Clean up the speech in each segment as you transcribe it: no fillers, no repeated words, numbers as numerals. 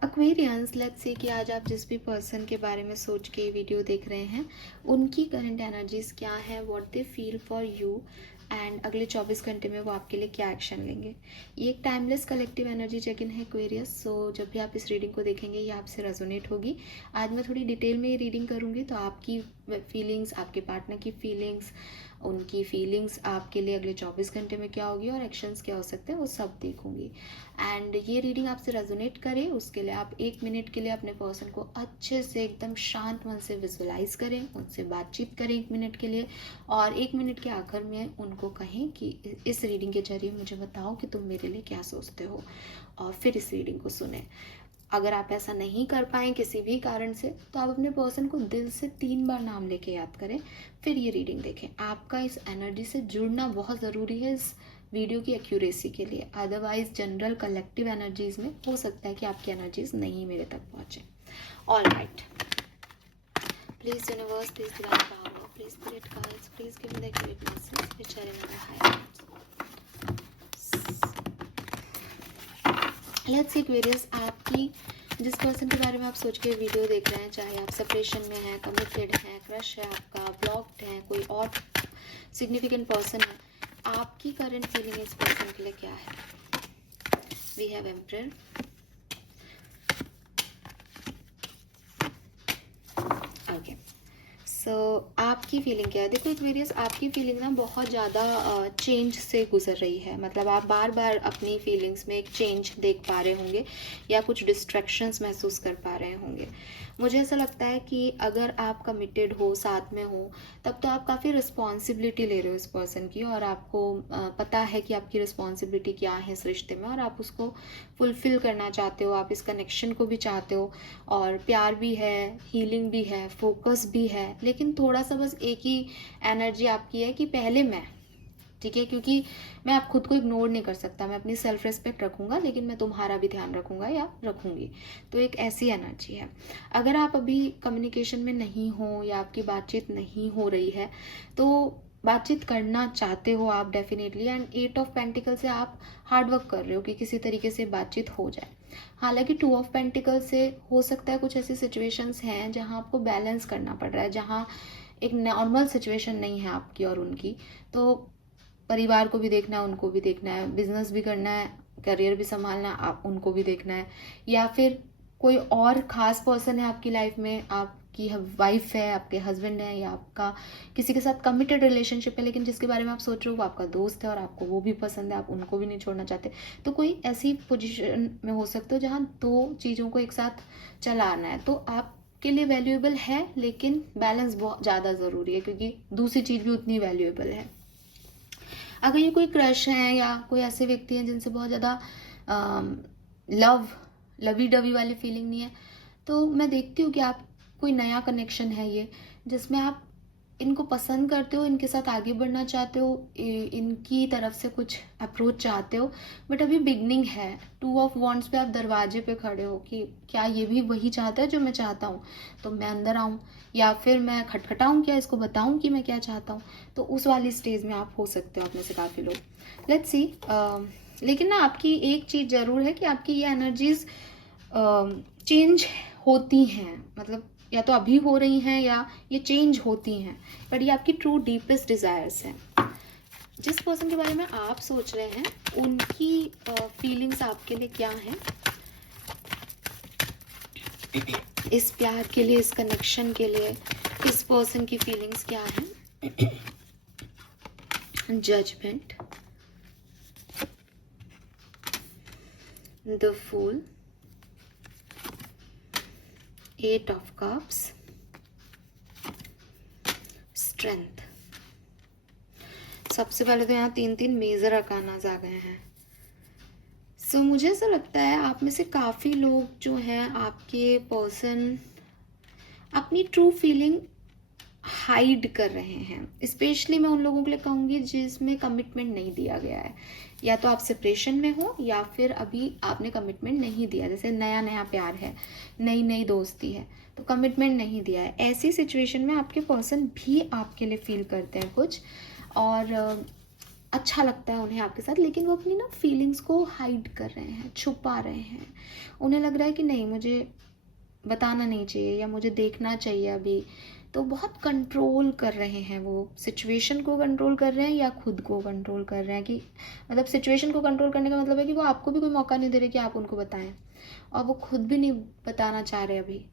Aquarians, let's say कि आज आप जिस भी पर्सन के बारे में सोच के ये वीडियो देख रहे हैं, उनकी करंट एनर्जीज क्या है, what they feel for you, and अगले 24 घंटे में वो आपके लिए क्या एक्शन लेंगे। ये एक timeless collective energy check in है एक्वेरियस। सो जब भी आप इस रीडिंग को देखेंगे ये आपसे रेजोनेट होगी। आज मैं थोड़ी डिटेल में ये रीडिंग करूँगी, तो आपकी फीलिंग्स, आपके पार्टनर की फीलिंग्स, उनकी फीलिंग्स आपके लिए अगले 24 घंटे में क्या होगी और एक्शंस क्या हो सकते हैं, वो सब देखूंगी। एंड ये रीडिंग आपसे रेजोनेट करे उसके लिए आप 1 मिनट के लिए अपने पर्सन को अच्छे से एकदम शांत मन से विजुलाइज करें, उनसे बातचीत करें 1 मिनट के लिए, और 1 मिनट के आखिर में उनको कहें कि इस रीडिंग के जरिए मुझे बताओ कि तुम मेरे लिए क्या सोचते हो, और फिर इस रीडिंग को सुने। अगर आप ऐसा नहीं कर पाएँ किसी भी कारण से, तो आप अपने पर्सन को दिल से 3 बार नाम लेके याद करें, फिर ये रीडिंग देखें। आपका इस एनर्जी से जुड़ना बहुत ज़रूरी है इस वीडियो की एक्यूरेसी के लिए। अदरवाइज जनरल कलेक्टिव एनर्जीज में हो सकता है कि आपकी एनर्जीज नहीं मेरे तक पहुँचे। All right, please universe, please divine power, please spirit guides, please give me the accurate message which are in my higher. Let's see Aquarius, आपकी जिस पर्सन के बारे में आप सोच के वीडियो देख रहे हैं, चाहे आप सेपरेशन में हैं, कमिटेड हैं, क्रश है आपका, ब्लॉक्ड है, कोई और सिग्निफिकेंट पर्सन है, आपकी करंट फीलिंग इस पर्सन के लिए क्या है। We have emperor, okay. So आपकी फीलिंग क्या है। देखो एक्वेरियस, आपकी फीलिंग ना बहुत ज़्यादा चेंज से गुजर रही है। मतलब आप बार बार अपनी फीलिंग्स में एक चेंज देख पा रहे होंगे या कुछ डिस्ट्रैक्शंस महसूस कर पा रहे होंगे। मुझे ऐसा लगता है कि अगर आप कमिटेड हो, साथ में हो, तब तो आप काफ़ी रिस्पॉन्सिबिलिटी ले रहे हो इस पर्सन की, और आपको पता है कि आपकी रिस्पॉन्सिबिलिटी क्या है इस रिश्ते में, और आप उसको फुलफिल करना चाहते हो, आप इस कनेक्शन को भी चाहते हो, और प्यार भी है, हीलिंग भी है, फोकस भी है। लेकिन थोड़ा सा बस एक ही एनर्जी आपकी है कि पहले मैं, ठीक है, क्योंकि मैं आप खुद को इग्नोर नहीं कर सकता, मैं अपनी सेल्फ रिस्पेक्ट रखूंगा, लेकिन मैं तुम्हारा भी ध्यान रखूंगा या रखूंगी। तो एक ऐसी एनर्जी है। अगर आप अभी कम्युनिकेशन में नहीं हो या आपकी बातचीत नहीं हो रही है, तो बातचीत करना चाहते हो आप डेफिनेटली, एंड 8 ऑफ पेंटिकल से आप हार्ड वर्क कर रहे हो कि किसी तरीके से बातचीत हो जाए। हालांकि 2 ऑफ पेंटिकल से हो सकता है कुछ ऐसी सिचुएशंस हैं जहां आपको बैलेंस करना पड़ रहा है, जहां एक नॉर्मल सिचुएशन नहीं है आपकी और उनकी। तो परिवार को भी देखना है, उनको भी देखना है, बिजनेस भी करना है, करियर भी संभालना है, आप उनको भी देखना है, या फिर कोई और खास पर्सन है आपकी लाइफ में, आपकी वाइफ है, आपके हस्बैंड है, या आपका किसी के साथ कमिटेड रिलेशनशिप है, लेकिन जिसके बारे में आप सोच रहे हो वो आपका दोस्त है और आपको वो भी पसंद है, आप उनको भी नहीं छोड़ना चाहते। तो कोई ऐसी पोजीशन में हो सकते हो जहाँ 2 चीज़ों को एक साथ चलाना है। तो आप के लिए वैल्यूएबल है, लेकिन बैलेंस बहुत ज़्यादा ज़रूरी है, क्योंकि दूसरी चीज़ भी उतनी वैल्यूएबल है। अगर ये कोई क्रश है या कोई ऐसे व्यक्ति हैं जिनसे बहुत ज़्यादा लवी डवी वाली फीलिंग नहीं है, तो मैं देखती हूँ कि आप कोई नया कनेक्शन है ये, जिसमें आप इनको पसंद करते हो, इनके साथ आगे बढ़ना चाहते हो, इनकी तरफ से कुछ अप्रोच चाहते हो, बट अभी बिगनिंग है। 2 ऑफ वॉन्ड्स पे आप दरवाजे पे खड़े हो कि क्या ये भी वही चाहता है जो मैं चाहता हूँ, तो मैं अंदर आऊँ, या फिर मैं खटखटाऊँ, क्या इसको बताऊँ कि मैं क्या चाहता हूँ। तो उस वाली स्टेज में आप हो सकते हो, आप में से काफ़ी लोग। Let's see. लेकिन ना आपकी एक चीज़ ज़रूर है कि आपकी ये एनर्जीज चेंज होती हैं, मतलब या तो अभी हो रही हैं या ये चेंज होती हैं, बट ये आपकी ट्रू डीपेस्ट डिज़ायर्स हैं। जिस पर्सन के बारे में आप सोच रहे हैं, उनकी फीलिंग्स आपके लिए क्या हैं, इस प्यार के लिए, इस कनेक्शन के लिए इस पर्सन की फीलिंग्स क्या हैं। Judgment, the fool, 8 of cups, strength. सबसे पहले तो यहाँ 3 मेजर अरकानाज आ गए हैं। सो मुझे ऐसा लगता है आप में से काफ़ी लोग जो हैं, आपके पर्सन अपनी ट्रू फीलिंग हाइड कर रहे हैं। स्पेशली मैं उन लोगों के लिए कहूँगी जिसमें कमिटमेंट नहीं दिया गया है, या तो आप सेपरेशन में हो या फिर अभी आपने कमिटमेंट नहीं दिया, जैसे नया नया प्यार है, नई नई दोस्ती है, तो कमिटमेंट नहीं दिया है। ऐसी सिचुएशन में आपके पर्सन भी आपके लिए फील करते हैं कुछ, और अच्छा लगता है उन्हें आपके साथ, लेकिन वो अपनी ना फीलिंग्स को हाइड कर रहे हैं, छुपा रहे हैं। उन्हें लग रहा है कि नहीं, मुझे बताना नहीं चाहिए या मुझे देखना चाहिए अभी। तो बहुत कंट्रोल कर रहे हैं, वो सिचुएशन को कंट्रोल कर रहे हैं या खुद को कंट्रोल कर रहे हैं। कि मतलब सिचुएशन को कंट्रोल करने का मतलब है कि वो आपको भी कोई मौका नहीं दे रहे कि आप उनको बताएं, और वो खुद भी नहीं बताना चाह रहे अभी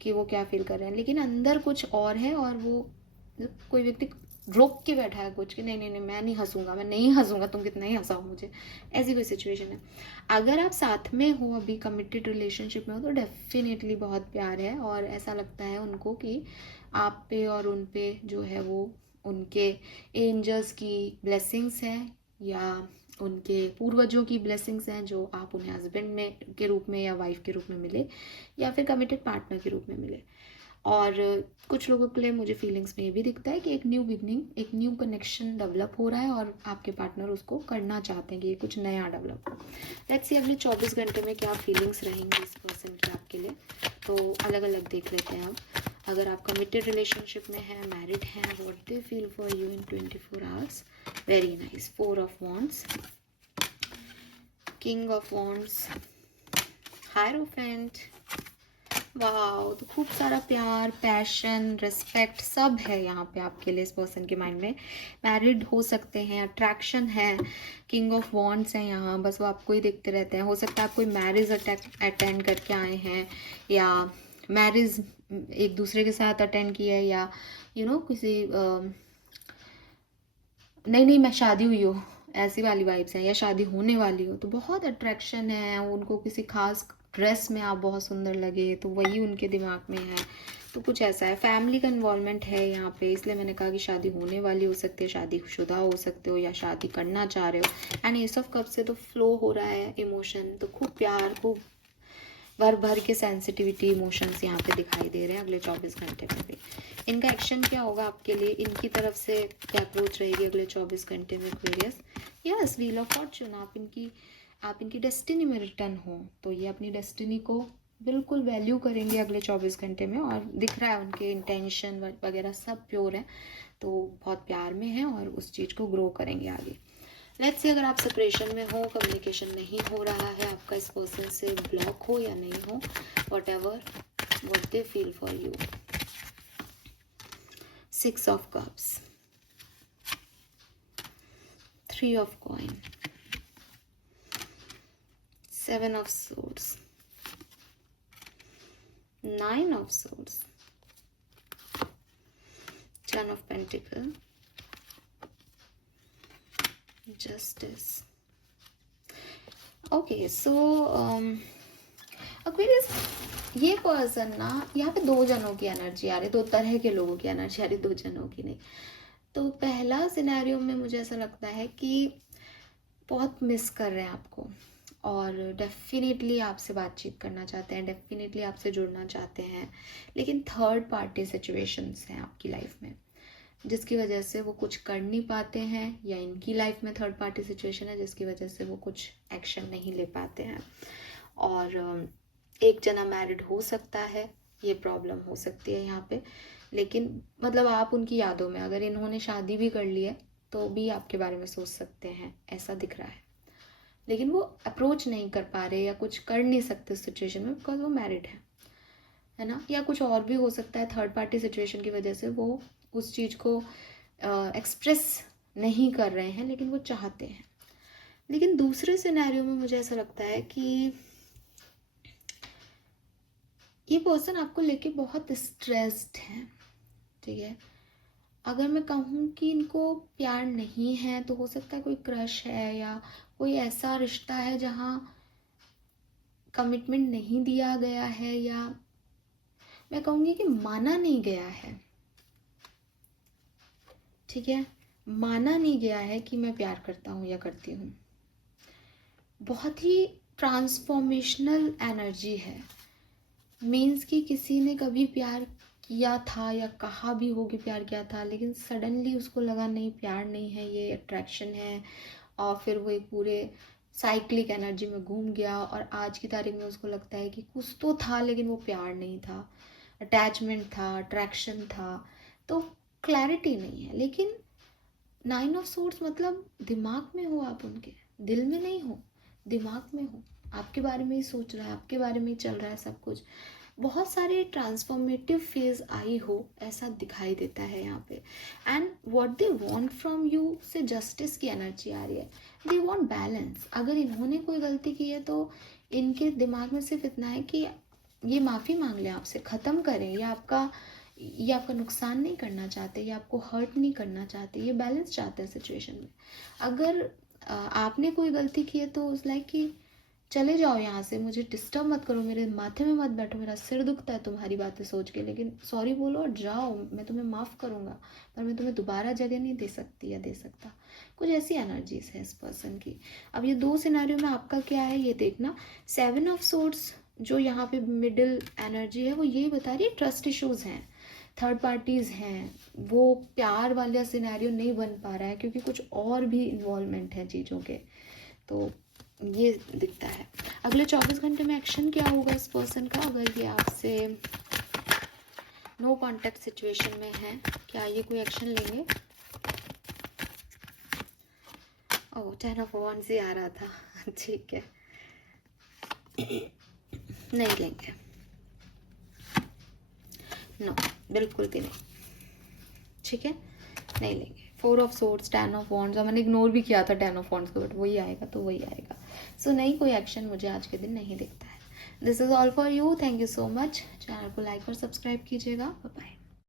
कि वो क्या फील कर रहे हैं, लेकिन अंदर कुछ और है। और वो कोई व्यक्ति रोक के बैठा है कुछ कि नहीं नहीं नहीं, मैं नहीं हंसूंगा, मैं नहीं हंसूंगा, तुम कितना ही हंसाओ मुझे, ऐसी कोई सिचुएशन है। अगर आप साथ में हो, अभी कमिटेड रिलेशनशिप में हो, तो डेफिनेटली बहुत प्यार है, और ऐसा लगता है उनको कि आप पे और उन पे जो है वो उनके एंजल्स की ब्लेसिंग्स हैं, या उनके पूर्वजों की ब्लेसिंग्स हैं, जो आप उन्हें हस्बैंड में के रूप में या वाइफ के रूप में मिले, या फिर कमिटेड पार्टनर के रूप में मिले। और कुछ लोगों के लिए मुझे फीलिंग्स में ये भी दिखता है कि एक न्यू बिगनिंग, एक न्यू कनेक्शन डेवलप हो रहा है, और आपके पार्टनर उसको करना चाहते हैं कि ये कुछ नया डेवलप हो। लेट्स सी अगले 24 घंटे में क्या फीलिंग्स रहेंगी इस पर्सन की आपके लिए। तो अलग अलग देख लेते हैं अब। अगर आप कमिटेड रिलेशनशिप में हैं, मैरिड हैं, what they feel for you in 24 hours. Very nice, 4 of wands, king of wands, hierophant. वाह, तो खूब सारा प्यार, पैशन, रिस्पेक्ट सब है यहाँ पे आपके लिए इस पर्सन के माइंड में। मैरिड हो सकते हैं, अट्रैक्शन है, किंग ऑफ वॉन्ड्स है यहाँ, बस वो आपको ही देखते रहते हैं। हो सकता है आप कोई मैरिज अटेंड करके आए हैं, या मैरिज एक दूसरे के साथ अटेंड की है, या किसी नई नई मैं शादी हुई हो, ऐसी वाली वाइब्स हैं, या शादी होने वाली हो। तो बहुत अट्रैक्शन है, उनको किसी खास ड्रेस में आप बहुत सुंदर लगे तो वही उनके दिमाग में है। तो कुछ ऐसा है, फैमिली का इन्वॉल्वमेंट है यहाँ पे, इसलिए मैंने कहा कि शादी होने वाली हो सकती है, शादीशुदा हो सकते हो, या शादी करना चाह रहे हो। एंड एस ऑफ कप से तो फ्लो हो रहा है इमोशन, तो खूब प्यार, खूब भर भर के सेंसिटिविटी, इमोशंस यहाँ पे दिखाई दे रहे हैं अगले 24 घंटे में भी। इनका एक्शन क्या होगा आपके लिए, इनकी तरफ से क्या अप्रोच रहेगी अगले 24 घंटे में Aquarius. Yes, wheel of Fortune, आप इनकी डेस्टिनी में रिटर्न हो, तो ये अपनी डेस्टिनी को बिल्कुल वैल्यू करेंगे अगले 24 घंटे में। और दिख रहा है उनके इंटेंशन वगैरह सब प्योर है, तो बहुत प्यार में है और उस चीज़ को ग्रो करेंगे आगे। लेट्स से अगर आप सेपरेशन में हो, कम्युनिकेशन नहीं हो रहा है आपका इस पर्सन से, ब्लॉक हो या नहीं हो, what ever what they feel for you. 6 of cups, 3 of coin, 7 of swords, 9 of swords, 10 of pentacle, justice. Okay, so Aquarius, ये पर्सन ना, यहाँ पे 2 जनों की एनर्जी आ रही, 2 तरह के लोगों की एनर्जी आ रही, 2 जनों की नहीं। तो पहला सिनेरियो में मुझे ऐसा लगता है कि बहुत मिस कर रहे हैं आपको, और डेफिनेटली आपसे बातचीत करना चाहते हैं, डेफिनेटली आपसे जुड़ना चाहते हैं, लेकिन थर्ड पार्टी सिचुएशंस हैं आपकी लाइफ में, जिसकी वजह से वो कुछ कर नहीं पाते हैं, या इनकी लाइफ में थर्ड पार्टी सिचुएशन है जिसकी वजह से वो कुछ एक्शन नहीं ले पाते हैं। और एक जना मैरिड हो सकता है, ये प्रॉब्लम हो सकती है यहाँ पे, लेकिन मतलब आप उनकी यादों में, अगर इन्होंने शादी भी कर ली है तो भी आपके बारे में सोच सकते हैं, ऐसा दिख रहा है। लेकिन वो अप्रोच नहीं कर पा रहे या कुछ कर नहीं सकते उस सिचुएशन में, बिकॉज वो मैरिड है ना। या कुछ और भी हो सकता है, थर्ड पार्टी सिचुएशन की वजह से वो उस चीज़ को एक्सप्रेस नहीं कर रहे हैं, लेकिन वो चाहते हैं। लेकिन दूसरे सिनेरियो में मुझे ऐसा लगता है कि ये पर्सन आपको लेके बहुत स्ट्रेस्ड है, ठीक है। अगर मैं कहूँ कि इनको प्यार नहीं है, तो हो सकता है कोई क्रश है, या कोई ऐसा रिश्ता है जहाँ कमिटमेंट नहीं दिया गया है, या मैं कहूँगी कि माना नहीं गया है, ठीक है, माना नहीं गया है कि मैं प्यार करता हूँ या करती हूँ। बहुत ही ट्रांसफॉर्मेशनल एनर्जी है, मीन्स कि किसी ने कभी प्यार किया था या कहा भी हो कि प्यार किया था, लेकिन सडनली उसको लगा नहीं, प्यार नहीं है, ये अट्रैक्शन है, और फिर वो एक पूरे साइक्लिक एनर्जी में घूम गया, और आज की तारीख में उसको लगता है कि कुछ तो था लेकिन वो प्यार नहीं था, अटैचमेंट था, अट्रैक्शन था, तो क्लैरिटी नहीं है। लेकिन 9 ऑफ सोर्ड्स मतलब दिमाग में हो आप उनके, दिल में नहीं हो, दिमाग में हो, आपके बारे में ही सोच रहा है, आपके बारे में ही चल रहा है सब कुछ। बहुत सारे ट्रांसफॉर्मेटिव फेज आई हो ऐसा दिखाई देता है यहाँ पे। And what they want from you से जस्टिस की एनर्जी आ रही है। They want balance. अगर इन्होंने कोई गलती की है तो इनके दिमाग में सिर्फ इतना है कि ये माफ़ी मांग लें आपसे, ख़त्म करें, ये आपका नुकसान नहीं करना चाहते, ये आपको हर्ट नहीं करना चाहते, ये बैलेंस चाहते हैं सिचुएशन में। अगर आपने कोई गलती की है तो उस लाइक कि चले जाओ यहाँ से, मुझे डिस्टर्ब मत करो, मेरे माथे में मत बैठो, मेरा सिर दुखता है तुम्हारी बातें सोच के, लेकिन सॉरी बोलो और जाओ, मैं तुम्हें माफ़ करूँगा पर मैं तुम्हें दोबारा जगह नहीं दे सकती या दे सकता। कुछ ऐसी एनर्जीज है इस पर्सन की। अब ये 2 सिनेरियो में आपका क्या है ये देखना। 7 ऑफ सोर्ड्स जो यहाँ पे मिडिल एनर्जी है वो यही बता रही है ट्रस्ट इश्यूज़ हैं, थर्ड पार्टीज़ हैं, वो प्यार वाला सिनेरियो नहीं बन पा रहा है क्योंकि कुछ और भी इन्वॉल्वमेंट है चीज़ों के। तो ये दिखता है। अगले 24 घंटे में एक्शन क्या होगा इस पर्सन का अगर ये आपसे नो कॉन्टैक्ट सिचुएशन में है, क्या ये कोई एक्शन लेंगे? ओह 10 ऑफ वॉन्ड्स ही आ रहा था ठीक है, नहीं लेंगे, नो बिल्कुल भी नहीं, ठीक है नहीं लेंगे। 4 ऑफ सोर्ड्स, 10 ऑफ वॉन्ड्स, और मैंने इग्नोर भी किया था 10 ऑफ वॉन्ड्स को, बट वही आएगा तो वही आएगा। सो नहीं, कोई एक्शन मुझे आज के दिन नहीं दिखता है। This is all for you, thank you so much. Channel को लाइक और सब्सक्राइब कीजिएगा। Bye bye.